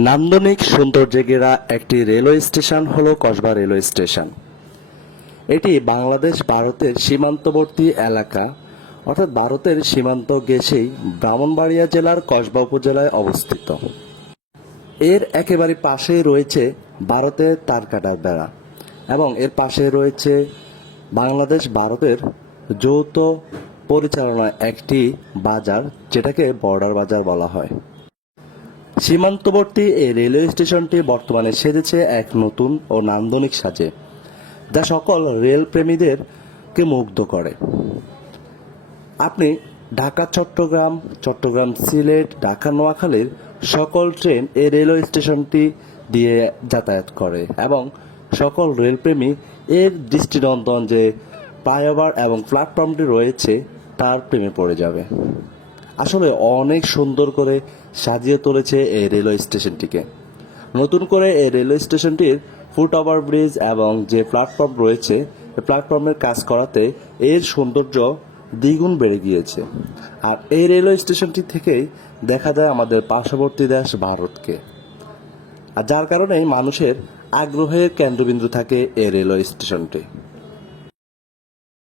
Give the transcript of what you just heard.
নান্দনিক সৌন্দর্যে ঘেরা একটি রেলওয়ে স্টেশন হল কসবা রেলওয়ে স্টেশন। এটি বাংলাদেশ ভারতের সীমান্তবর্তী এলাকা অর্থাৎ ভারতের সীমান্ত ঘেঁষেই ব্রাহ্মণবাড়িয়া জেলার কসবা উপজেলায় অবস্থিত। এর একেবারে পাশেই রয়েছে ভারতের তারকাটার বেড়া এবং এর পাশে রয়েছে বাংলাদেশ ভারতের যৌথ পরিচালনায় একটি বাজার, যেটাকে বর্ডার বাজার বলা হয়। সীমান্তবর্তী এই রেলওয়ে স্টেশনটি বর্তমানে সেজেছে এক নতুন ও নান্দনিক সাজে, যা সকল রেল প্রেমীদেরকে মুগ্ধ করে। আপনি ঢাকা চট্টগ্রাম, চট্টগ্রাম সিলেট, ঢাকা নোয়াখালীর সকল ট্রেন এই রেলওয়ে স্টেশনটি দিয়ে যাতায়াত করে এবং সকল রেলপ্রেমী এর দৃষ্টিনন্দন যে ফ্লাইওভার এবং প্ল্যাটফর্মটি রয়েছে তার প্রেমে পড়ে যাবে। আসলে অনেক সুন্দর করে সাজিয়ে তুলেছে এই রেলওয়ে স্টেশনটিকে। নতুন করে এই রেলওয়ে স্টেশনটির ফুট ওভার ব্রিজ এবং যে প্ল্যাটফর্ম রয়েছে এই প্ল্যাটফর্মের কাজ করাতে এর সৌন্দর্য দ্বিগুণ বেড়ে গিয়েছে। আর এই রেলওয়ে স্টেশনটি থেকেই দেখা যায় আমাদের পার্শ্ববর্তী দেশ ভারতকে, আর যার কারণেই মানুষের আগ্রহের কেন্দ্রবিন্দু থাকে এই রেলওয়ে স্টেশনটি।